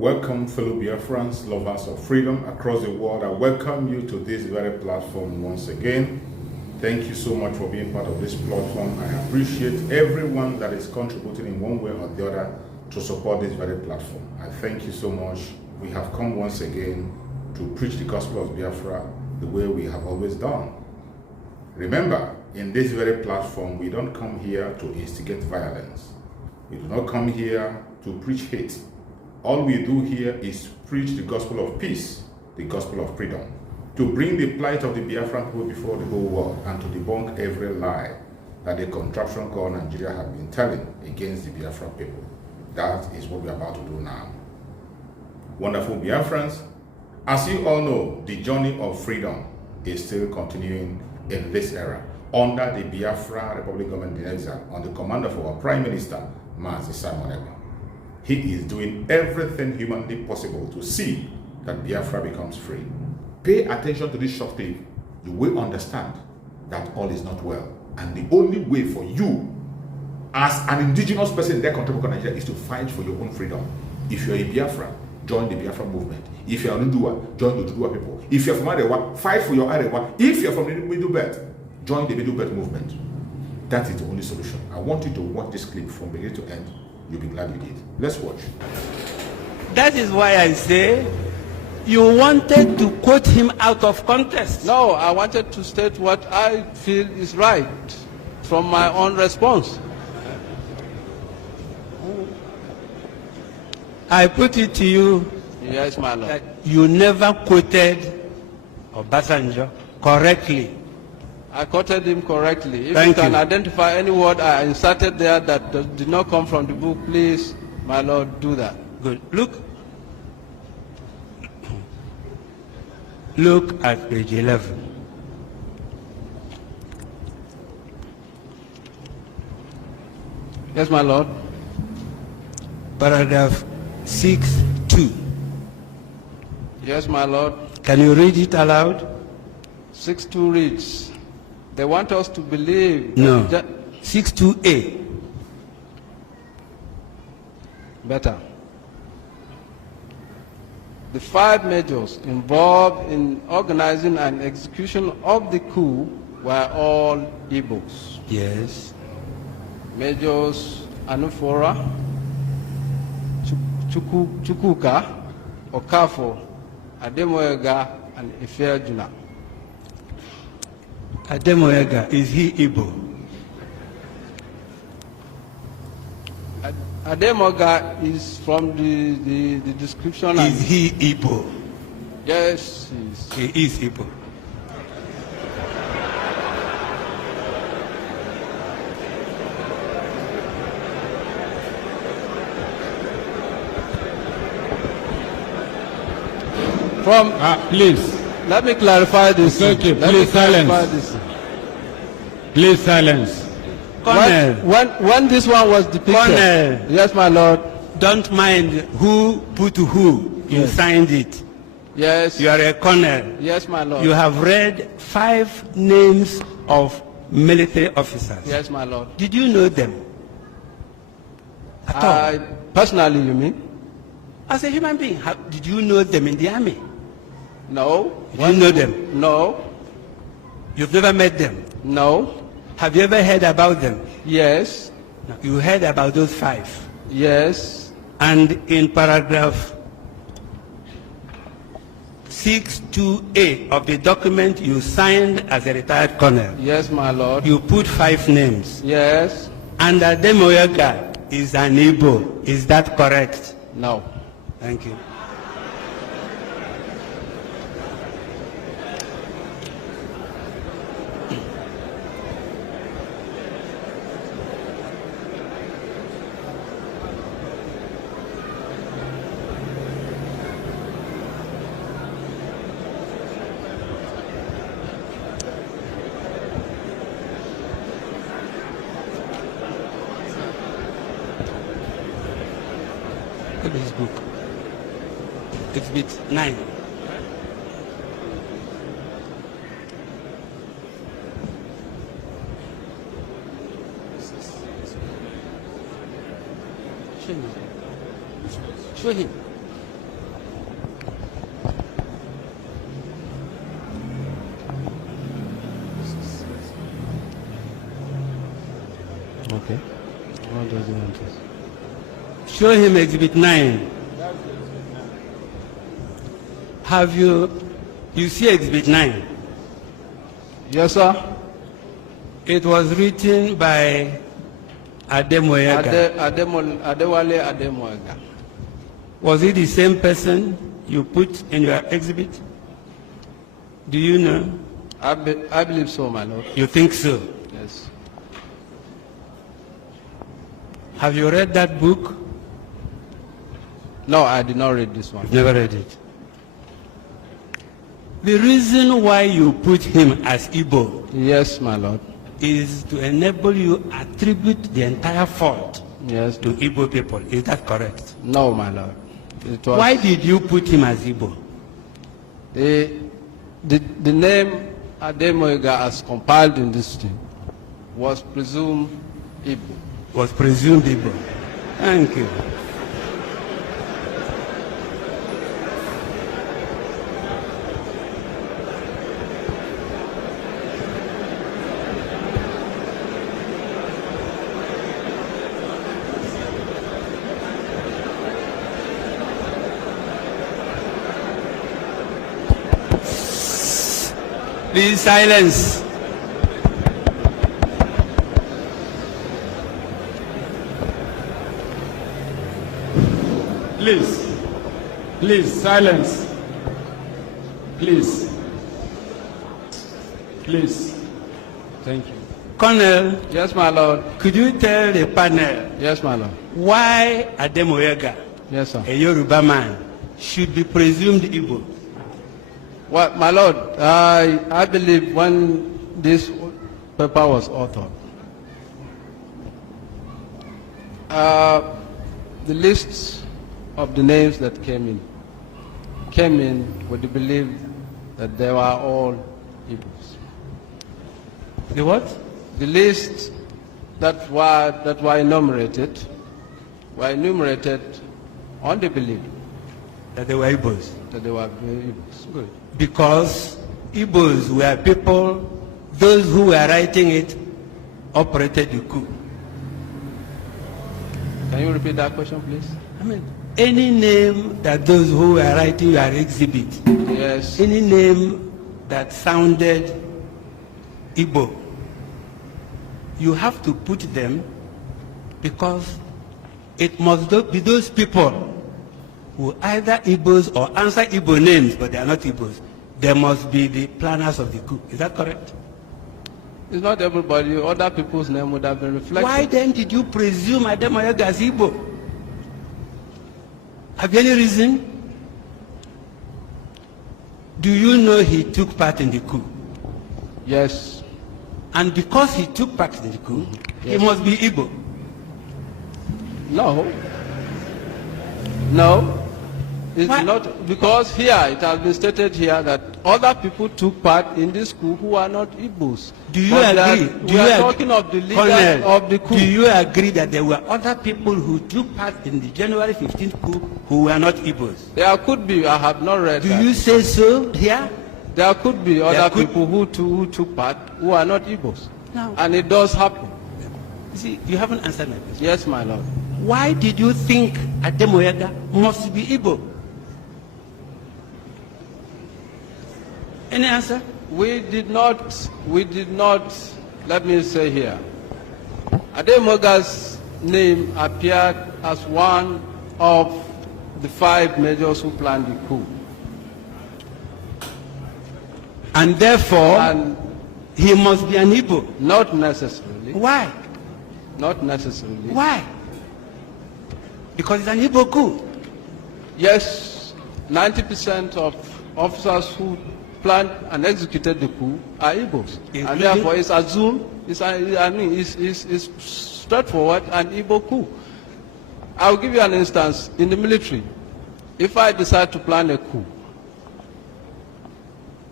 Welcome, fellow Biafrans, lovers of freedom across the world. I welcome you to this very platform once again. Thank you so much for being part of this platform. I appreciate everyone that is contributing in one way or the other to support this very platform. I thank you so much. We have come once again to preach the gospel of Biafra the way we have always done. Remember, in this very platform, we don't come here to instigate violence. We do not come here to preach hate. All we do here is preach the gospel of peace, the gospel of freedom, to bring the plight of the Biafran people before the whole world and to debunk every lie that the contraption called Nigeria have been telling against the Biafran people. That is what we are about to do now. Wonderful Biafrans, as you all know, the journey of freedom is still continuing in this era under the Biafra Republic government in exile on the command of our Prime Minister, Mazi Simon Ekpa. He is doing everything humanly possible to see that Biafra becomes free. Pay attention to this short clip. You will understand that all is not well. And the only way for you, as an indigenous person in that country called Nigeria, is to fight for your own freedom. If you're a Biafra, join the Biafra movement. If you're an Udua, join the Udua people. If you're from Arewa, fight for your Arewa. If you're from the Middle Belt, join the Middle Belt movement. That is the only solution. I want you to watch this clip from beginning to end. You'll be glad you did. Let's watch. That is why I say you wanted to quote him out of context. No, I wanted to state what I feel is right from my own response. I put it to you. Yes, my lord. That you never quoted Obasanjo correctly. I quoted him correctly. If Thank you can you. identify any word I inserted there that did not come from the book, please, my lord, do that. Good. Look at page 11. Yes, my lord. Paragraph 6.2. Yes, my lord. Can you read it aloud? 6.2 reads, they want us to believe No. that 6.2a. better. The 5 majors involved in organizing and execution of the coup were all Igbos. Yes. Majors Anufora, Chukwuka, Okafo, Ademoyega, and Ifeajuna. Ademoyega, is he Igbo? Ademoyega is from the description. Is he Igbo? Yes, He is Igbo. from. Please. Let me clarify this. It's okay. Let me Please clarify silence. this. Please silence. Colonel, When this one was depicted. Colonel. Yes, my lord. don't mind who put who. You Yes. signed it. Yes. You are a colonel. Yes, my lord. You have read 5 names of military officers. Yes, my lord. Did you know them? At all? Personally, you mean? As a human being, did you know them in the army? No. Did you know them? No. You've never met them? No. Have you ever heard about them? Yes. No. You heard about those 5. Yes. And in paragraph 6.2a of the document you signed as a retired colonel, Yes, my lord. you put 5 names. Yes. And Ademoyega is an Igbo. Is that correct? No. Thank you. Look at this book. Exhibit 9. Show him. Show him. Show him Exhibit 9. Have you see Exhibit 9? Yes, sir. It was written by Ademoyega. Adewale Ademoyega. Was it the same person you put in your exhibit? Do you know? I believe so, my lord. You think so? Yes. Have you read that book? No, I did not read this one. Never read it. The reason why you put him as Igbo Yes, my lord. is to enable you attribute the entire fault Yes. to Igbo people. Is that correct? No, my lord. It was Why did you put him as Igbo? the name Ademoyega as compiled in this thing was presumed Igbo. Was presumed Igbo. Thank you. Please silence. Please, silence. Please. Thank you. Colonel, Yes, my lord. could you tell the panel Yes, my lord. why Ademoyega, Yes, sir. a Yoruba man, should be presumed Igbo? Well, my lord, I believe when this paper was authored, the lists of the names that came in with the belief that they were all Igbos. The what? The lists that were enumerated on the belief That they were Igbos. that they were Igbos. Good. Because Igbos were people, those who were writing it operated the coup. Can you repeat that question, please? I mean, any name that those who were writing your exhibit, Yes. any name that sounded Igbo, you have to put them because it must be those people who either Igbos or answer Igbo names, but they are not Igbos. They must be the planners of the coup. Is that correct? It's not everybody. Other people's name would have been reflected. Why then did you presume Ademoyega as Igbo? Have you any reason? Do you know he took part in the coup? Yes. And because he took part in the coup, he Yes. must be Igbo. No. No. It's Why? not, because here, it has been stated here that other people took part in this coup who are not Igbos. Do you But agree? we are talking of the leaders of the coup. Do you agree that there were other people who took part in the January 15th coup who were not Igbos? There could be, I have not read Do that. you say so here? There could be other could- people who took part who are not Igbos. No. And it does happen. You see, you haven't answered my question. Yes, my lord. Why did you think Ademoyega must be Igbo? Any answer? We did not, let me say here, Ademoyega's name appeared as one of the 5 majors who planned the coup. And therefore, And he must be an Igbo. not necessarily, Why? not necessarily. Why? Because it's an Igbo coup. Yes, 90% of officers who planned and executed the coup are Igbos. Including- And therefore it's assumed, it's straightforward an Igbo coup. I'll give you an instance. In the military, if I decide to plan a coup,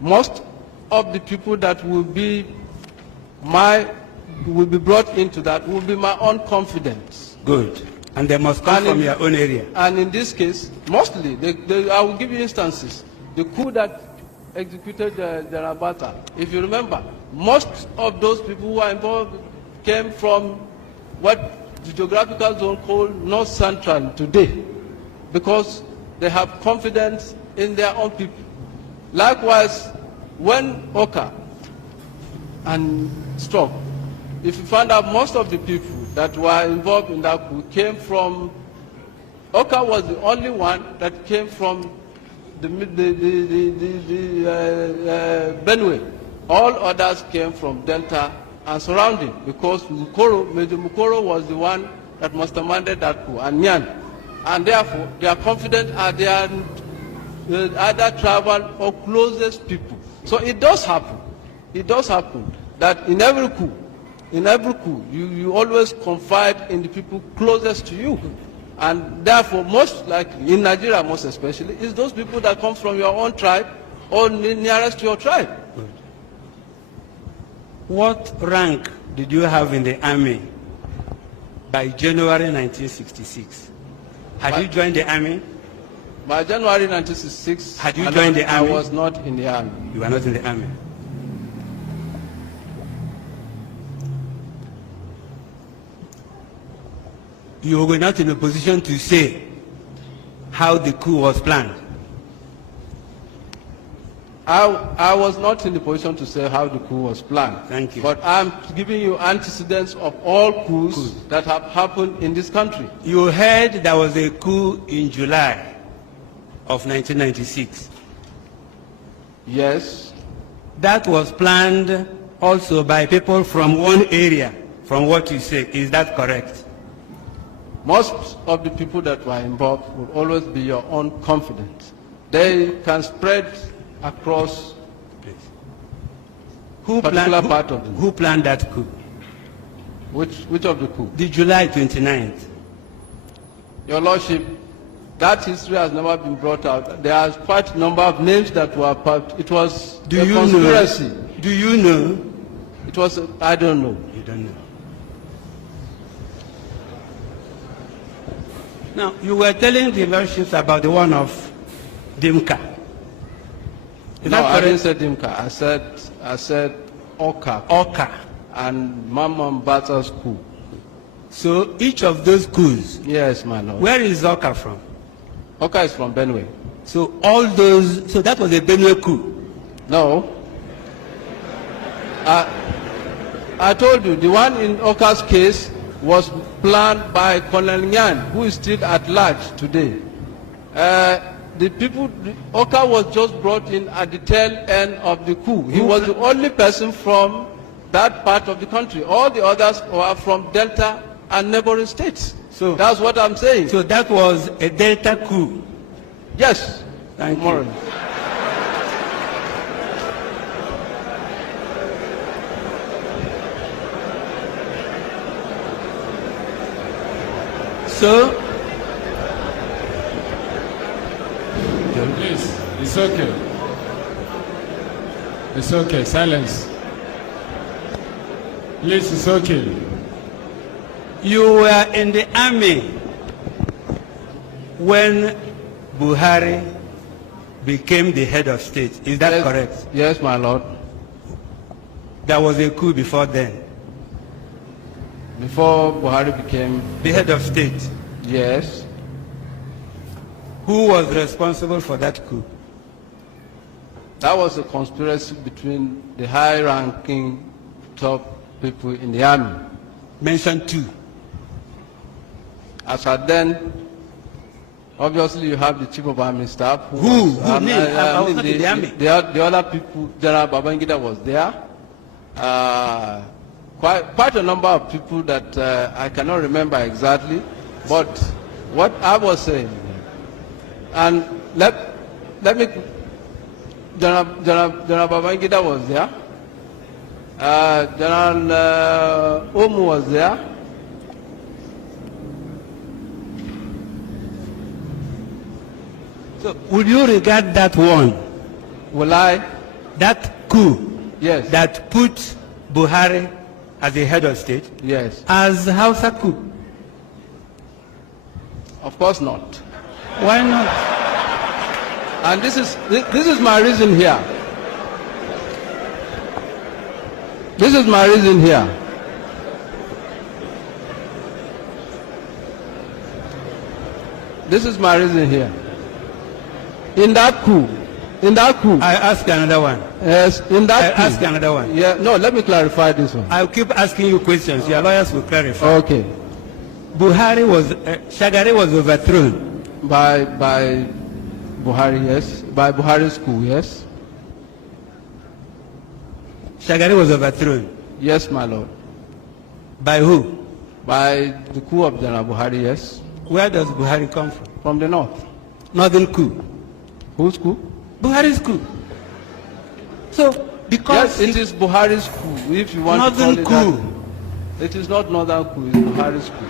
most of the people that will be brought into that will be my own confidence. Good. And they must come And from in- your own area. And in this case, mostly, I will give you instances. The coup that executed the Rabata, if you remember, most of those people who are involved came from what the geographical zone called North Central today because they have confidence in their own people. Likewise, when Oka and struck, if you find out most of the people that were involved in that coup came from, Oka was the only one that came from the Benue. All others came from Delta and surrounding because Major Mukoro was the one that masterminded that coup, and Nyan. And therefore, they are confident and they are either tribal or closest people. So it does happen. It does happen that in every coup, you always confide in the people closest to you. And therefore, most likely, in Nigeria most especially, is those people that come from your own tribe or nearest to your tribe. Good. What rank did you have in the army by January 1966? Had you joined the army? By January 1966, had you joined the army? I was not in the army. You were not in the army. You were not in a position to say how the coup was planned. I was not in the position to say how the coup was planned. Thank you. But I'm giving you antecedents of all coups that have happened in this country. You heard there was a coup in July of 1996. Yes. That was planned also by people from one area, from what you say. Is that correct? Most of the people that were involved will always be your own confidence. They can spread across who particular part of them. Who planned that coup? Which of the coup? The July 29th. Your Lordship, that history has never been brought out. There are quite a number of names that were part. It was a conspiracy. Know? Do you know? It was, I don't know. You don't know. Now, you were telling the Lordships about the one of Dimka. No, I didn't say Dimka. I said Oka. Oka. And Mamman Bata's coup. So each of those coups. Yes, my lord. Where is Oka from? Oka is from Benue. So all those, so that was a Benue coup? No. I told you, the one in Oka's case was planned by Colonel Nyan, who is still at large today. The people, Oka was just brought in at the tail end of the coup. He was the only person from that part of the country. All the others were from Delta and neighboring states. So that's what I'm saying. So that was a Delta coup? Yes. Thank you. So, please, it's okay. It's okay, silence. Please, it's okay. You were in the army when Buhari became the head of state. Is that yes, correct? Yes, my lord. There was a coup before then. Before Buhari became the head of state? Yes. Who was responsible for that coup? That was a conspiracy between the high-ranking top people in the army. Mention two. As at then, obviously you have the chief of army staff. Who? I was not in the army. The other people, General Babangida was there. Quite a number of people that I cannot remember exactly, but what I was saying, and let me, General Babangida was there, General Omu was there, so would you regard that one? Will I? That coup? Yes. That put Buhari as the head of state? Yes. As Hausa coup? Of course not. Why not? And this is my reason here. This is my reason here. This is my reason here. In that coup, I ask another one. yes, in that coup. Ask another one. Yeah, no, let me clarify this one. I'll keep asking you questions. Your lawyers will clarify. Okay. Shagari was overthrown. By Buhari, yes. By Buhari's coup, yes. Shagari was overthrown. Yes, my lord. By who? By the coup of General Buhari, yes. Where does Buhari come from? From the north. Northern coup. Whose coup? Buhari's coup. So, because Yes, it is Buhari's coup, if you want Northern to call it coup. that. It is not northern coup, it's Buhari's coup.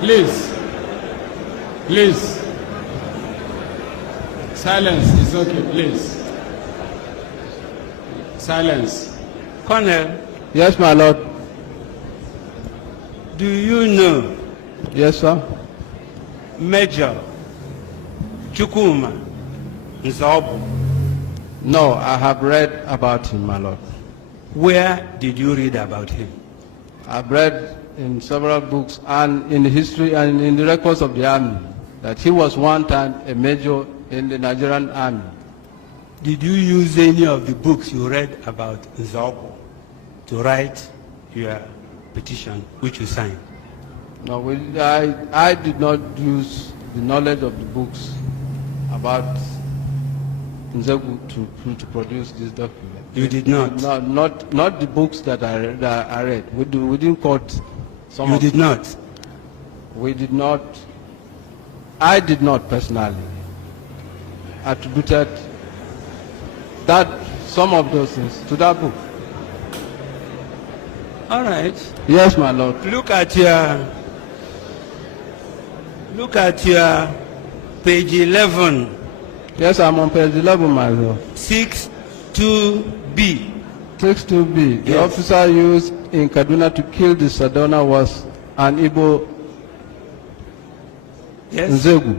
Please. Please. Silence is okay, please. Silence. Colonel, Yes, my lord. do you know Yes, sir. Major Chukwuma Nzobo? No, I have read about him, my lord. Where did you read about him? I've read in several books and in the history and in the records of the army that he was one time a major in the Nigerian army. Did you use any of the books you read about Nzobo to write your petition, which you signed? No, I did not use the knowledge of the books about Nzegu to produce this document. You did not? No, not the books that I read. We didn't quote some You of did them. not? We did not. I did not personally attributed that some of those things to that book. All right. Yes, my lord. Look at your page 11, Yes, I'm on page 11, my lord. 62B. 62B. The Yes. officer used in Kaduna to kill the Sadona was an Igbo Yes. Nzegu.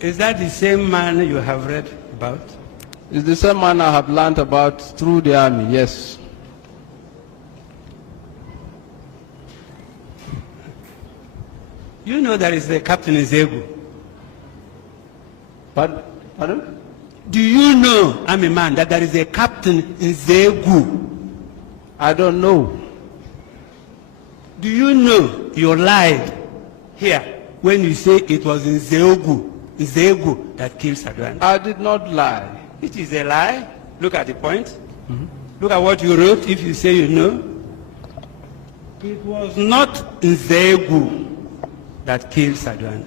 Is that the same man you have read about? It's the same man I have learned about through the army, yes. You know there is a Captain Nzegu. Pardon? Do you know, I'm a man, that there is a Captain Nzegu? I don't know. Do you know you lied here when you say it was Nzegu that killed Sadwan? I did not lie. It is a lie. Look at the point. Look at what you wrote if you say you know. It was not Nzegu that killed Sadwan.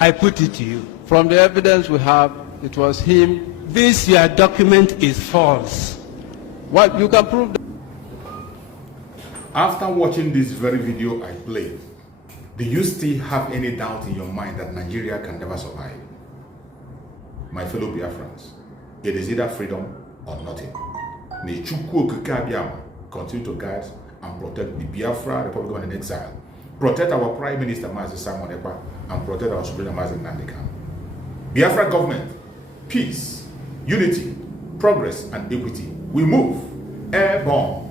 I put it to you. From the evidence we have, it was him. This your document is false. What you can prove that. After watching this very video I played, do you still have any doubt in your mind that Nigeria can never survive? My fellow Biafrans, it is either freedom or nothing. May Chukwu Okike Abiyama continue to guide and protect the Biafra Republic in exile, protect our Prime Minister Mazi Simon Ekpa, and protect our Supreme Mazi Nnamdi Kanu. Biafra government, peace, unity, progress, and equity. We move airborne.